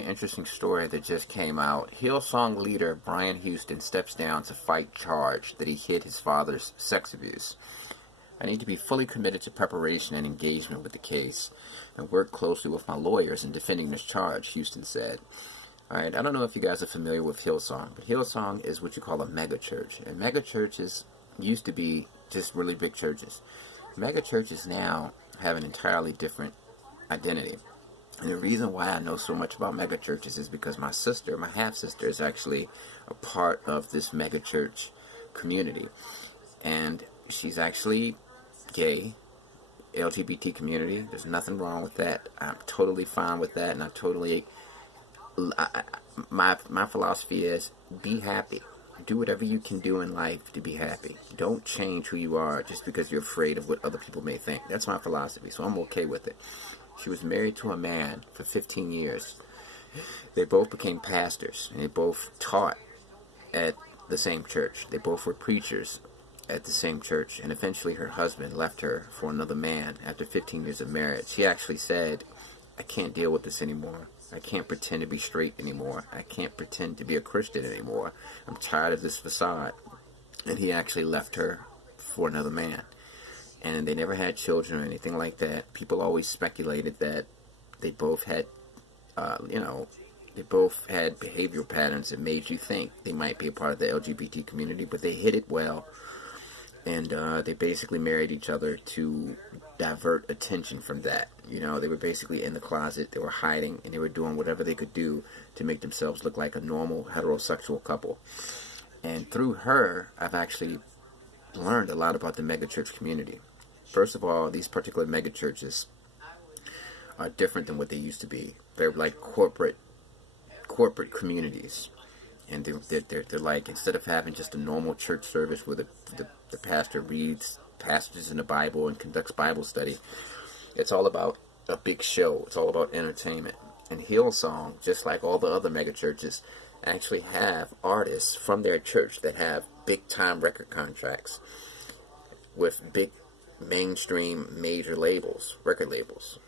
very interesting story that just came out. Hillsong leader Brian Houston steps down to fight charge that he hid his father's sex abuse. I need to be fully committed to preparation and engagement with the case and work closely with my lawyers in defending this charge, Houston said. Alright, I don't know if you guys are familiar with Hillsong, but Hillsong is what you call a megachurch. And megachurches used to be just really big churches. Megachurches now have an entirely different identity. And the reason why I know so much about megachurches is because my sister, my half-sister, is actually a part of this megachurch community. And she's actually gay, LGBT community. There's nothing wrong with that. I'm totally fine with that, and my philosophy is be happy. Do whatever you can do in life to be happy. Don't change who you are just because you're afraid of what other people may think. That's my philosophy, so I'm okay with it. She was married to a man for 15 years. They both became pastors, and they both taught at the same church. They both were preachers at the same church, and eventually her husband left her for another man after 15 years of marriage. She actually said, I can't deal with this anymore. I can't pretend to be straight anymore. I can't pretend to be a Christian anymore. I'm tired of this facade. And he actually left her for another man. And they never had children or anything like that. People always speculated that they both had, they both had behavioral patterns that made you think they might be a part of the LGBT community, but they hid it well. And they basically married each other to divert attention from that. They were basically in the closet, they were hiding, and they were doing whatever they could do to make themselves look like a normal heterosexual couple. And through her, I've actually learned a lot about the megachurch community. First of all, these particular megachurches are different than what they used to be. They're like corporate communities. And they're like, instead of having just a normal church service where the pastor reads passages in the Bible and conducts Bible study, it's all about a big show. It's all about entertainment. And Hillsong, just like all the other megachurches, actually have artists from their church that have big-time record contracts with big mainstream major labels, record labels.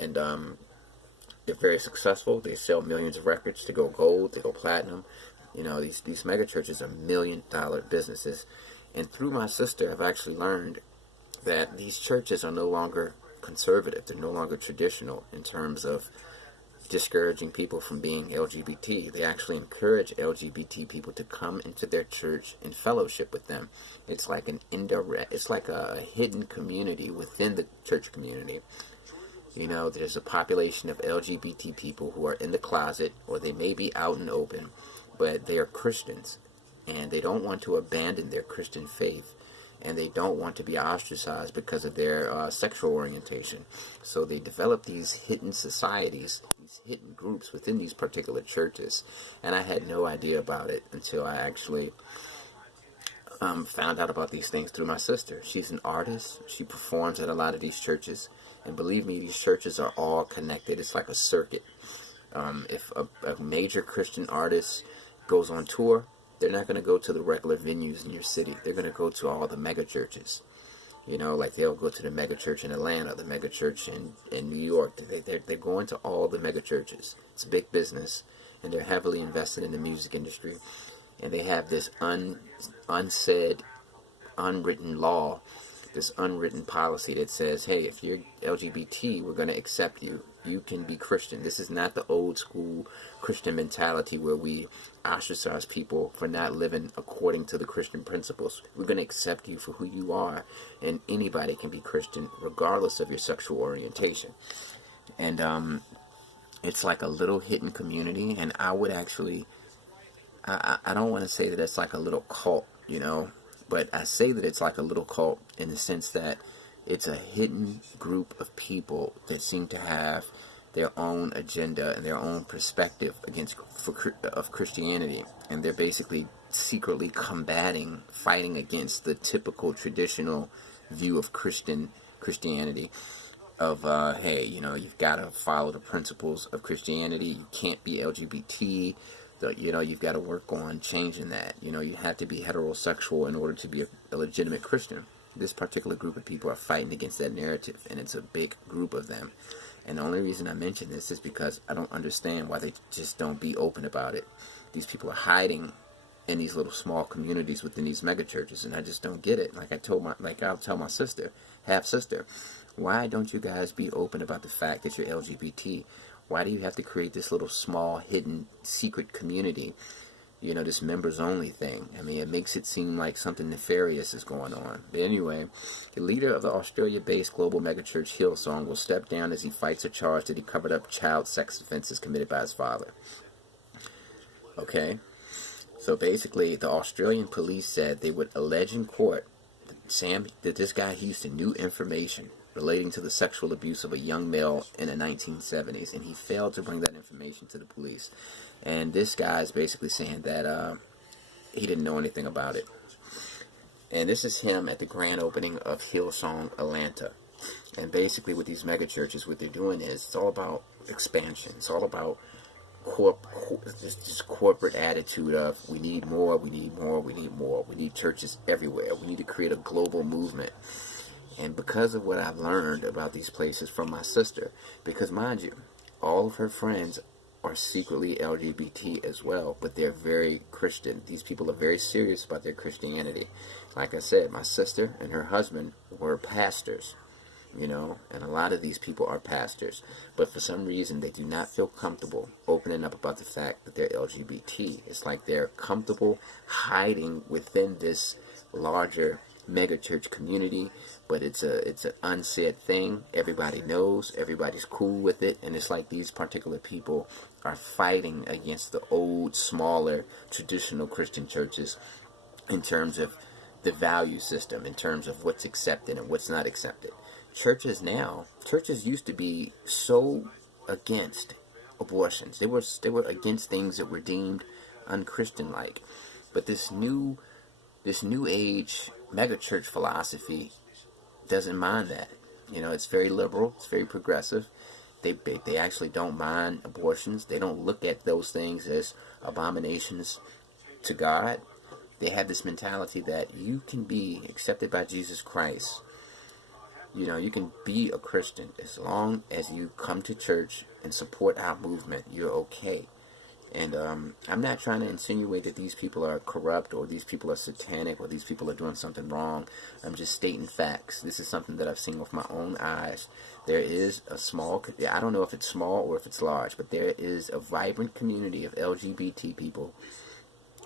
And they're very successful. They sell millions of records. They go gold. They go platinum. These megachurches are million-dollar businesses. And through my sister, I've actually learned that these churches are no longer conservative. They're no longer traditional in terms of discouraging people from being LGBT. They actually encourage LGBT people to come into their church and fellowship with them. It's like it's like a hidden community within the church community. There's a population of LGBT people who are in the closet, or they may be out and open, but they are Christians, and they don't want to abandon their Christian faith, and they don't want to be ostracized because of their sexual orientation. So they develop these hidden societies, these hidden groups within these particular churches, and I had no idea about it until I actually found out about these things through my sister. She's an artist. She performs at a lot of these churches, and believe me, these churches are all connected. It's like a circuit. If a major Christian artist goes on tour, they're not going to go to the regular venues in your city. They're going to go to all the mega churches. Like they'll go to the mega church in Atlanta, the mega church in New York. They're going to all the mega churches. It's a big business, and they're heavily invested in the music industry. And they have this unsaid, unwritten law, this unwritten policy that says, hey, if you're LGBT, we're going to accept you. You can be Christian. This is not the old school Christian mentality where we ostracize people for not living according to the Christian principles. We're going to accept you for who you are, and anybody can be Christian regardless of your sexual orientation. And it's like a little hidden community, and I would actually, I don't want to say that it's like a little cult, but I say that it's like a little cult in the sense that it's a hidden group of people that seem to have their own agenda and their own perspective of Christianity, and they're basically secretly fighting against the typical traditional view of Christianity. Of hey, you've got to follow the principles of Christianity. You can't be LGBT. You've got to work on changing that. You have to be heterosexual in order to be a legitimate Christian. This particular group of people are fighting against that narrative, and it's a big group of them. And the only reason I mention this is because I don't understand why they just don't be open about it. These people are hiding in these little small communities within these megachurches, and I just don't get it. I'll tell my sister, half sister, why don't you guys be open about the fact that you're LGBT? Why do you have to create this little small hidden secret community? This members only thing. I mean, it makes it seem like something nefarious is going on. But anyway, the leader of the Australia-based global megachurch Hillsong will step down as he fights a charge that he covered up child sex offenses committed by his father. Okay? So basically, the Australian police said they would allege in court that this guy Houston knew information relating to the sexual abuse of a young male in the 1970s, and he failed to bring that information to the police. And this guy is basically saying that he didn't know anything about it. And this is him at the grand opening of Hillsong Atlanta. And basically with these megachurches, what they're doing is it's all about expansion. It's all about this corporate attitude of we need more, we need more, we need more. We need churches everywhere. We need to create a global movement. And because of what I've learned about these places from my sister, because mind you, all of her friends are secretly LGBT as well, but they're very Christian. These people are very serious about their Christianity. Like I said, my sister and her husband were pastors, and a lot of these people are pastors. But for some reason, they do not feel comfortable opening up about the fact that they're LGBT. It's like they're comfortable hiding within this larger megachurch community, but it's an unsaid thing. Everybody knows, everybody's cool with it, and it's like these particular people are fighting against the old, smaller, traditional Christian churches in terms of the value system, in terms of what's accepted and what's not accepted. Churches used to be so against abortions. They were against things that were deemed unchristian-like. But this new age megachurch philosophy doesn't mind that. It's very liberal. It's very progressive. They actually don't mind abortions. They don't look at those things as abominations to God. They have this mentality that you can be accepted by Jesus Christ. You can be a Christian as long as you come to church and support our movement. You're okay. And I'm not trying to insinuate that these people are corrupt or these people are satanic or these people are doing something wrong. I'm just stating facts. This is something that I've seen with my own eyes. There is a small, I don't know if it's small or if it's large, but there is a vibrant community of LGBT people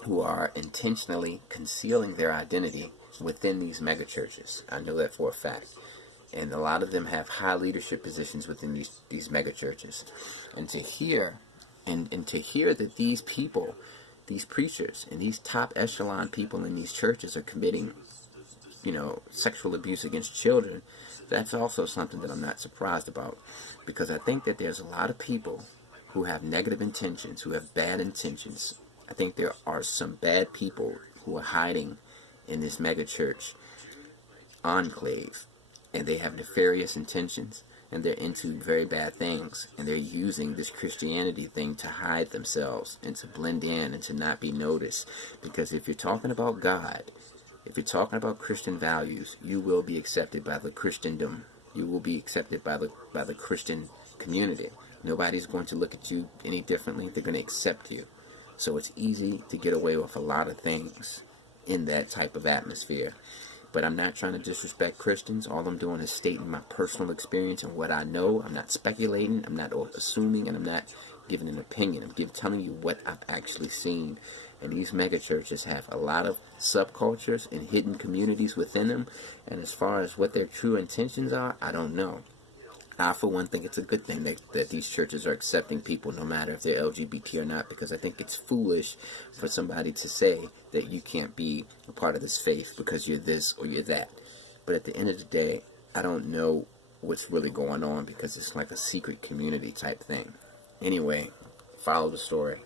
who are intentionally concealing their identity within these megachurches. I know that for a fact. And a lot of them have high leadership positions within these megachurches. And to hear that these people, these preachers, and these top echelon people in these churches are committing, sexual abuse against children, that's also something that I'm not surprised about. Because I think that there's a lot of people who have negative intentions, who have bad intentions. I think there are some bad people who are hiding in this megachurch enclave, and they have nefarious intentions. And they're into very bad things, and they're using this Christianity thing to hide themselves and to blend in and to not be noticed. Because if you're talking about God, if you're talking about Christian values, you will be accepted by the Christendom. You will be accepted by the Christian community. Nobody's going to look at you any differently. They're going to accept you. So it's easy to get away with a lot of things in that type of atmosphere. But I'm not trying to disrespect Christians. All I'm doing is stating my personal experience and what I know. I'm not speculating. I'm not assuming. And I'm not giving an opinion. I'm telling you what I've actually seen. And these megachurches have a lot of subcultures and hidden communities within them. And as far as what their true intentions are, I don't know. I, for one, think it's a good thing that these churches are accepting people no matter if they're LGBT or not, because I think it's foolish for somebody to say that you can't be a part of this faith because you're this or you're that. But at the end of the day, I don't know what's really going on because it's like a secret community type thing. Anyway, follow the story.